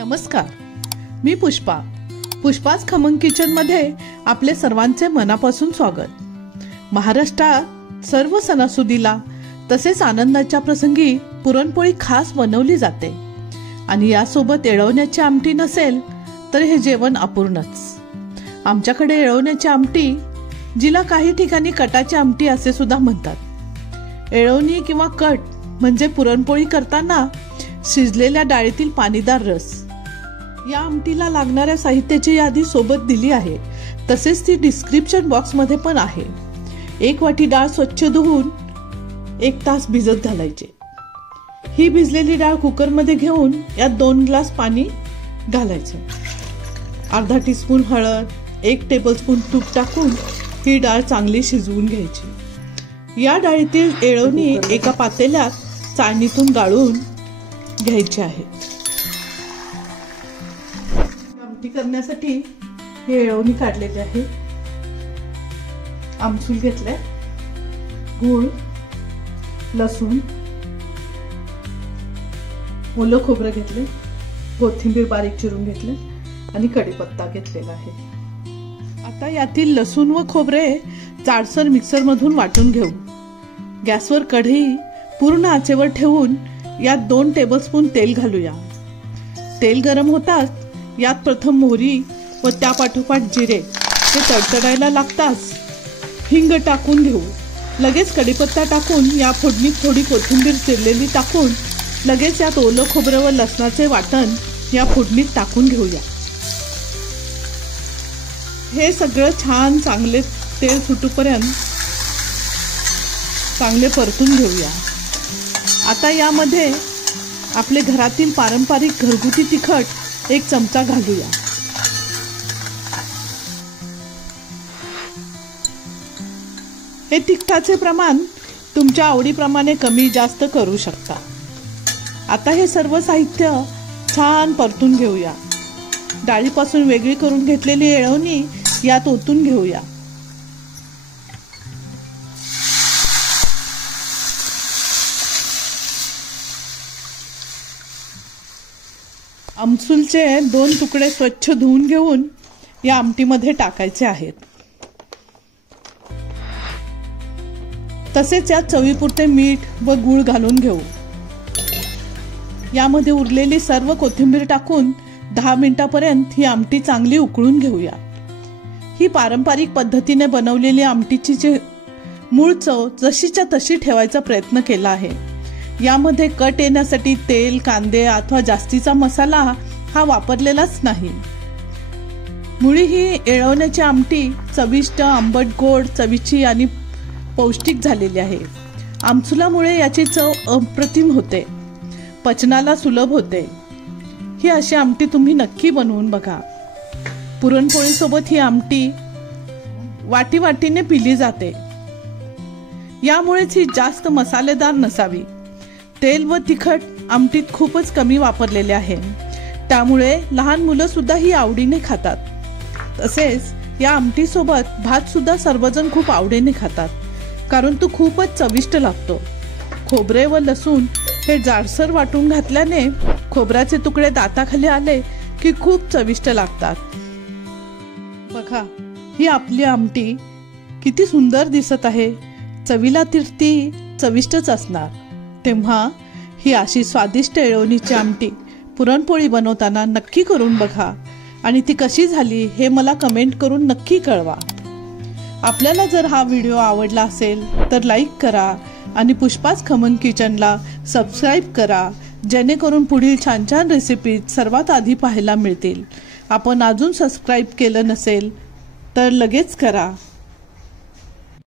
नमस्कार, मी पुष्पाच खमंग किचन मध्ये आपले सर्वांचे मनापासून स्वागत। महाराष्ट्रात सर्व सणासुदीला तसेच आनंदाच्या प्रसंगी पुरणपोळी खास बनवली जाते आणि यासोबत एळवण्याची आमटी नसेल तर हे जेवण अपूर्णच। आमच्याकडे एळवण्याची आमटी, जिला काही ठिकाणी कटाची आमटी असे सुद्धा म्हणतात। एळवणी किंवा कट म्हणजे पुरणपोळी करताना शिजलेल्या डाळीतील पाणीदार रस। या आमटीला लागणाऱ्या साहित्याची यादी सोबत दिली आहे, तसेच ती डिस्क्रिप्शन बॉक्स मध्ये पण आहे। 1 वाटी डाळ स्वच्छ धुवून 1 तास भिजत घालायचे। ही भिजलेली डाळ कुकर मध्ये घेऊन यात 2 ग्लास पाणी घालायचे। अर्धा टीस्पून हळद, 1 टेबलस्पून तूप टाकून ही डाळ चांगली शिजवून घ्यायची। या डाळीतील एळवणी एका पातेल्यात चाळणीतून गाळून घ्यायची आहे। आमटी करण्यासाठी हे एळवणी काढलेली आहे। आमसूल घेतले, गूळ, लसूण, ओलं खोबरं घेतले, कोथिंबीर बारीक चिरून घेतले आणि कढीपत्ता घेतलेला आहे। आता यातील लसूण व खोबरे जाडसर मिक्सर मधून वाटून घेऊ। गॅसवर कढई पूर्ण आचेवर ठेवून यात 2 टेबलस्पून तेल घालूया। तेल गरम होताच यात प्रथम मोहरी व त्यापाठोपाठ जिरे हे तडतडायला लागताच हिंग टाकून घेऊ। लगेच कढीपत्ता टाकून या फोडणीत थोडी कोथिंबीर चिरलेली टाकून लगेच यात ओलं खोबरं व लसणाचे वाटण या फोडणीत टाकून घेऊया। हे सगळं छान चांगले तेल सुटूपर्यंत चांगले परतून घेऊया। आता यामध्ये आपले घरातील पारंपरिक घरगुती तिखट 1 चमचा घालूया। हे तिखटाचे प्रमाण तुमच्या आवडीप्रमाणे कमी जास्त करू शकता। आता हे सर्व साहित्य छान परतून घेऊया। डाळीपासून वेगळी करून घेतलेली एळवणी यात ओतून घेऊया। आमसूलचे 2 तुकडे स्वच्छ धुवून घेऊन या आमटीमध्ये टाकायचे आहेत। तसेच यात चवीपुरते मीठ व गूळ घालून घेऊ। यामध्ये उरलेली सर्व कोथिंबीर टाकून 10 मिनिटांपर्यंत ही आमटी चांगली उकळून घेऊया। ही पारंपरिक पद्धतीने बनवलेली आमटीची मूळ चव जशीच्या तशी ठेवायचा प्रयत्न केला आहे। यामध्ये कट येण्यासाठी तेल, कांदे अथवा जास्तीचा मसाला हा वापरलेलाच नाही। मुळी ही एळवण्याची आमटी चविष्ट, आंबट, गोड चवीची आणि पौष्टिक झालेली आहे। आमसुलामुळे याची चव अप्रतिम होते, पचनाला सुलभ होते। ही अशी आमटी तुम्ही नक्की बनवून बघा। पुरणपोळी सोबत ही आमटी वाटीने पिली जाते। यामुळेच ही जास्त मसालेदार नसावी। तेल व तिखट आमटीत खूपच कमी वापरलेले आहे, त्यामुळे लहान मुलं सुद्धा ही आवडीने खातात। तसेच या आमटी सोबत भात सुद्धा सर्वजण खूप आवडीने खातात, कारण तो खूपच चविष्ट लागतो। खोबरे व लसूण हे जाडसर वाटून घातल्याने खोबऱ्याचे तुकडे दाताखाली आले की खूप चविष्ट लागतात। बघा, ही आपली आमटी किती सुंदर दिसत आहे। चवीला ती चविष्टच असणार। तेव्हा ही अशी स्वादिष्ट एळवणीची आमटी पुरणपोळी बनवताना नक्की करून बघा आणि ती कशी झाली हे मला कमेंट करून नक्की कळवा। आपल्याला जर हा व्हिडिओ आवडला असेल तर लाईक करा आणि पुष्पाच खमंग किचनला सबस्क्राईब करा, जेणेकरून पुढील छान छान रेसिपीज सर्वात आधी पाहायला मिळतील। आपण अजून सबस्क्राईब केलं नसेल तर लगेच करा।